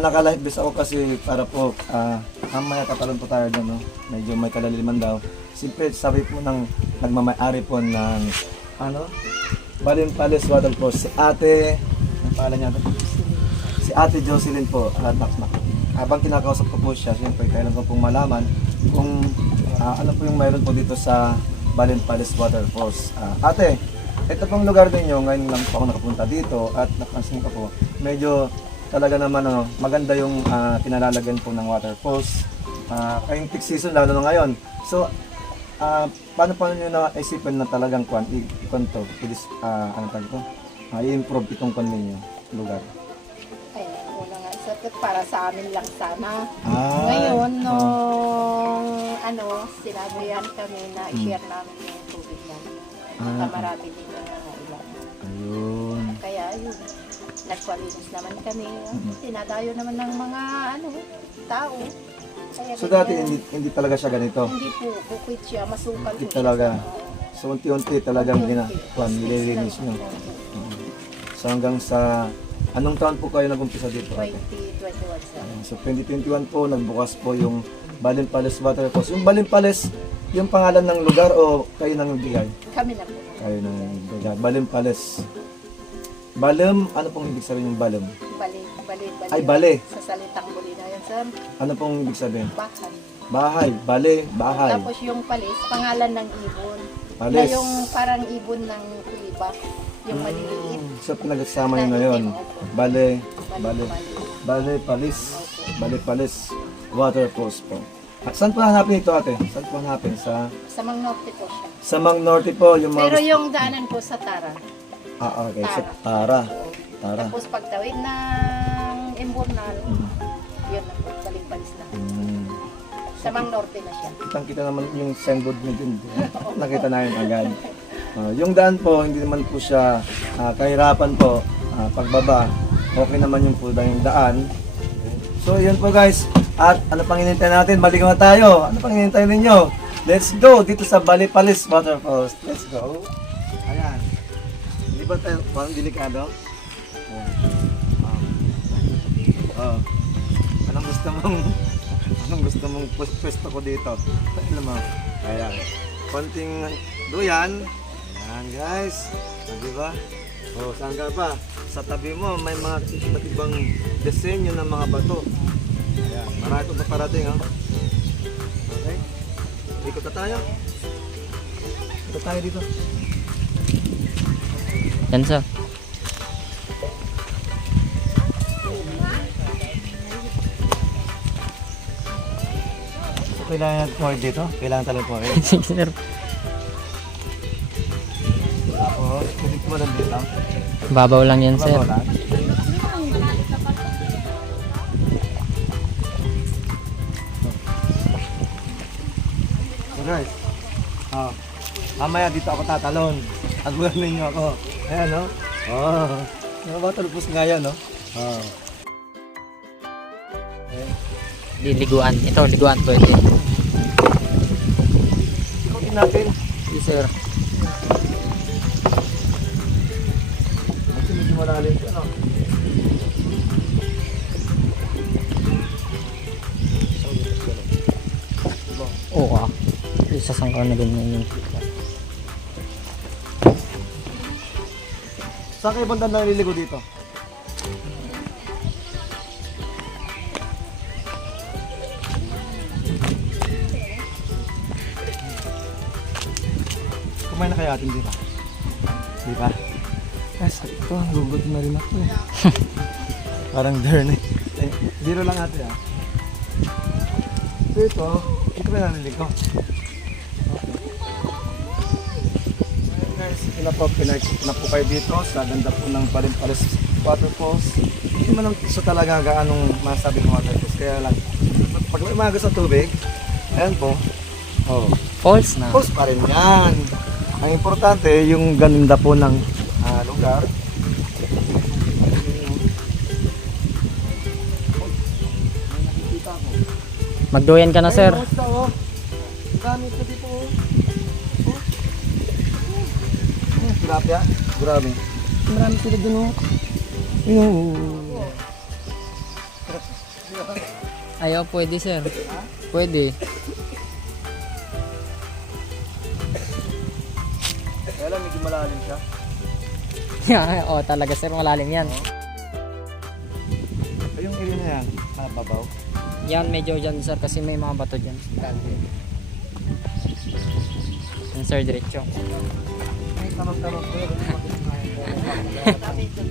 Naka-live vest ako kasi para po, mamaya tatalon po tayo doon, no? Medyo may kalaliman daw. Siyempre, sabi po ng nagmamay-ari po ng, Balin Palace Waterfalls, si ate, ang pangalan niya doon? Si ate Jocelyn po. Habang kinakausap ko po siya, siyempre, kailan ko pong malaman kung ano po yung mayroon po dito sa Balin Palace Waterfalls. Ate, ito pong lugar ninyo, ngayon lang po ako nakapunta dito at napansin ko po, medyo talaga naman maganda yung pinalalagyan po ng waterfalls. Kayong peak season lalo na ngayon. So, paano nyo naisipan na talagang i-improve itong ninyo lugar? Ay, una nga, sakit para sa amin lang sana. Ngayon, sinabihan kami na i-share namin yung tubig namin. Marami din na ilan. Ayun. Kaya yun, nagpalinis naman kami. Tinadayo naman ng mga tao. Kaya So dati hindi talaga siya ganito? Hindi po, bukid siya, masukal Hindi po talaga. siya. So unti-unti talagang nililinis nyo. So hanggang sa, anong taon po kayo nag-umpisa dito? 2021 sir. So 2021 po, nagbukas po yung Balin Palace Waterfalls. Yung Balin Palace, yung pangalan ng lugar o kayo nang nagbigay? Kami na po. Kayo nang nagbigay. Balin Palace. Balim, ano pong ibig sabihin yung balim? Bali. Ay, bale. Sa salitang Bulina yan sir. Ano pong ibig sabihin? Bahay. Bahay, bale, bahay. Tapos yung palis, pangalan ng ibon. Palis. Na yung parang ibon ng kuliba. Yung maliliit. So pinagsama nyo ngayon. Bale, Palis. Bale Palis Waterfalls po. Saan po hanapin ito ate? Saan po hanapin? Sa Mang Norte po siya. Sa Mang Norte po yung mga... Pero yung daanan po sa Tara. Okay. Sa Tara. Tapos pagtawid ng Imbornal, yun na po, Balingpalis na. Sa Mang Norte na siya. Kitang-kita naman yung signboard nyo din. Nakita namin agad. Yung daan po, hindi naman po siya kahirapan po. Pagbaba, okay naman yung po yung daan. So yun po guys. At ano pang hinintay natin? Balikan na tayo. Ano pang hinintay ninyo? Let's go dito sa Balin Palace Waterfalls. Let's go. Ayan. Hindi ba tayo parang delikado? Anong gusto mong pwesto ko dito? Alam mo. Ayan. Konting duyan. Ayan guys. Diba? Saan ka pa? Sa tabi mo may mga iba't ibang disenyo ng mga bato. Ayan, marami itong paparating Okay? Ikot na tayo. Ikot tayo dito. Yan sir. So, kailangan natin kumawin dito? Kailangan talagang kumawin? Sige sir. Tapos, pwede kumalan dito. Babaw lang yan sir. Babaw lang. So guys, mamaya dito ako tatalon. Agulan ninyo ako. Ayan no? Nakabatalupos nga yan no? Liguan. Ito, liguan pwede. Ikutin natin. Yes sir. Kasi medyo malalim ito no? Oo isa sang ka na ganyan yung Saan kayo banda naliligo dito? Kumain na kayo atin dito? Di ba? Ito, gugod na rin ako eh. Parang dern eh. Zero lang ate So ito ba naliligo? Guys, na po kayo dito sa ganda po ng Balin Palace Waterfalls. Hindi man lang gusto talaga gaanong masabi ng waterfalls. Kaya lang, pag may umaga sa tubig, ayan po, falls na. falls pa rin yan. Ang importante, yung ganda po ng lugar. Magduyan ka na sir. Dami ito dito. Tilapia? Grabe. Marami sila dun. Tara. Ayaw, pwede sir. Pwede. Kaya lang, medyo malalim siya. Oo, talaga sir, malalim yan. Ay, yung area na yan, babaw. Yan, medyo dyan sir, kasi may mga bato dyan. Yan sir, diretso. Ay, tamang-tamang ko.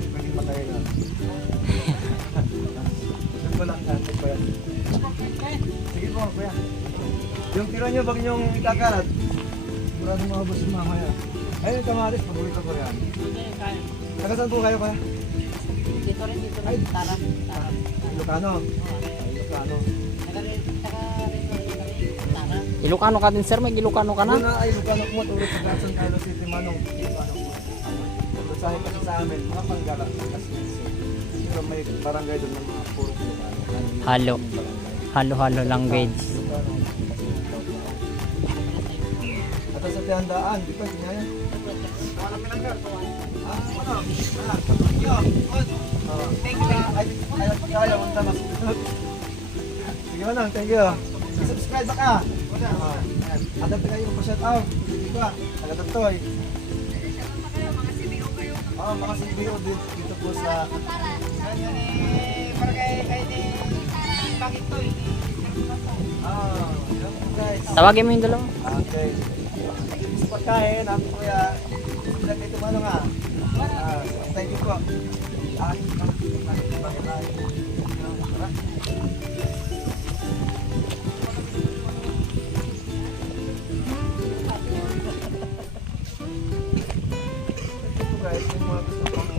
Pwede matay lang. Doon ko lang natin ko yan. Sige po, kuya. Yung tira nyo, wag nyong ikakalat. Murado maubos yung mamaya. Ayun yung kamaris, paborito ko yan. Taga saan po kayo, kuya? Dito rin, dito rin. Tarang. Ilocano. Ilocano. Ilocano ka din sir, may Ilocano ka na? Una ay Ilocano po, turo sa San Carlos City, Manong. Ilocano po. Pagkasahe kasi sa amin, mga panggala. Pero may barangay doon ng mga puro Ilocano. Halo. Halo-halo language. At sa tihandaan, di ba? Tingnan yan. Wala pinanggal. Kaya, unta mas. Sige mo lang, thank you. Subscribe ba ka? Ada pa kayo po shout out. Di ba? Taga-Totoy. Mga CBO dito po sa... Yan eh, para kay ni Bakit to eh. Yan po guys. Tawagin mo yung dalawa. Okay. Sa pagkain, ang kuya. Sila kayo tumano nga. Thank you po.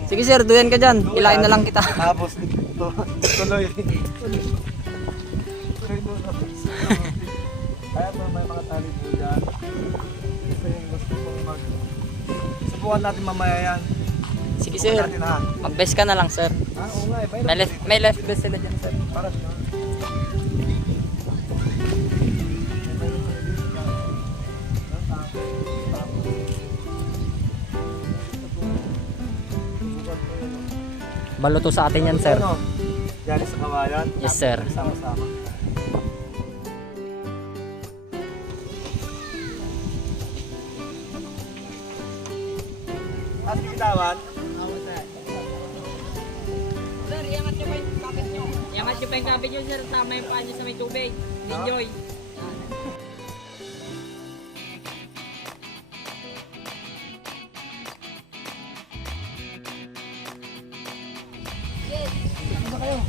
Sige sir, duyan ka dyan. Kilain na lang kita. Tapos tuloy. Kaya po may mga tali po dyan. Gusto yung gusto pong subukan natin mamaya yan. Sige sir, Subukan natin ha. mag-best ka na lang sir. Oo nga eh. May left best sila dyan sir. Para siya. Balo to sa atin yan sir. Ano? Yan sa kawayan. Yes sir. Sama-sama. At bitawan. Sir, iangat nyo pa yung kapit nyo. Iangat nyo pa yung kapit nyo sir. Tama yung paa nyo sa may tubig. Enjoy. Ano kayo?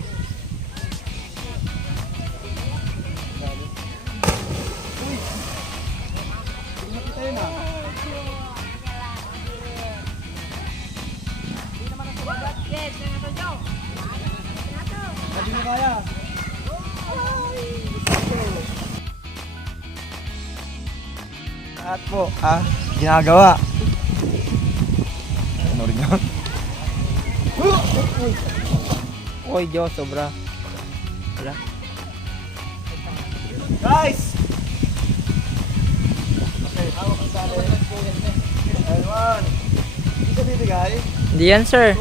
Uy! Hindi nakita yun ah. Hindi na kaya. Lahat po, ginagawa. Ano rin yun? Oy, Diyos, sobra. Wala. Guys! Okay, hawak ang sali. Ayun. Hindi ka bibigay. Hindi yan sir.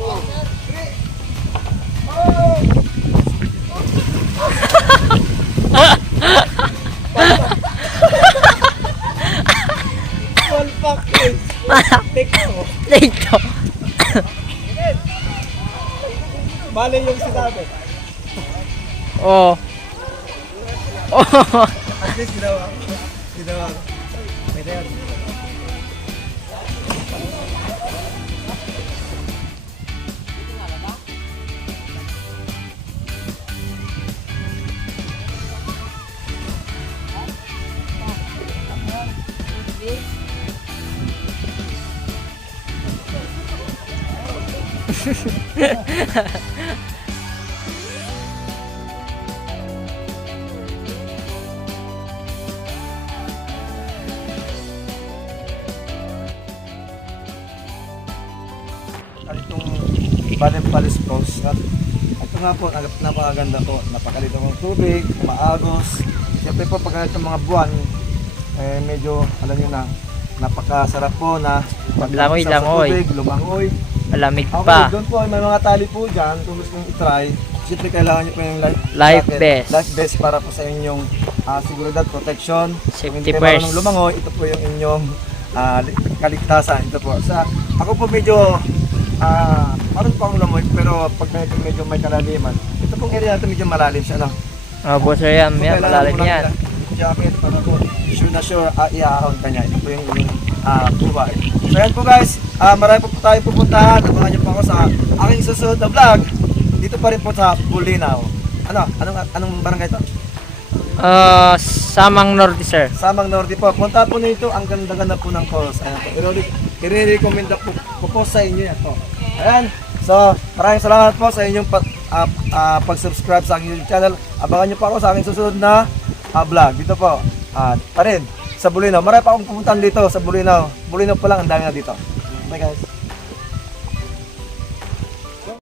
Palpak eh. Tekno. Dito. Bale yung sinabi. Oh. Oh. At least ginawa. Ginawa. May tayo. At itong Balimpalis Falls. At ito nga po, napakaganda po. Napakalito ng tubig, maagos. Siyempre po pag itong mga buwan, medyo alam nyo na, napakasarap po na Langoy, sa langoy. tubig, lumangoy. Malamig Okay, pa. doon po may mga tali po dyan kung gusto nyo i-try. siyempre kailangan nyo po yung Life jacket. vest. Life vest para po sa inyong seguridad, protection. Safety Kung hindi kayo first. marunong lumangoy, ito po yung inyong kaligtasan. Ito po. Ako po medyo parang po akong lumangoy, pero pag medyo may kalaliman, ito pong area na ito medyo malalim siya, no? Opo sir, yan. So, Yan, kailangan malalim mo lang yan. ng jacket para po sure na sure iaahon ka niya. Ito po yung buhay. So yan po guys, marami po tayo pupuntahan. Abangan niyo po ako sa aking susunod na vlog. Dito pa rin po sa Bulinaw. Anong barangay ito? Samang Norte sir. Samang Norte po. Punta po nito, ang ganda-ganda po ng falls. Ayan po. I-recommend ko po sa inyo yan po. Ayan. So, maraming salamat po sa inyong pag-subscribe sa aking YouTube channel. Abangan niyo po ako sa aking susunod na vlog. Dito po. Pa rin sa Bulinaw. Marami pa akong pupuntahan dito sa Bulinaw. Bulinaw pa lang, ang dami na dito. Bye guys.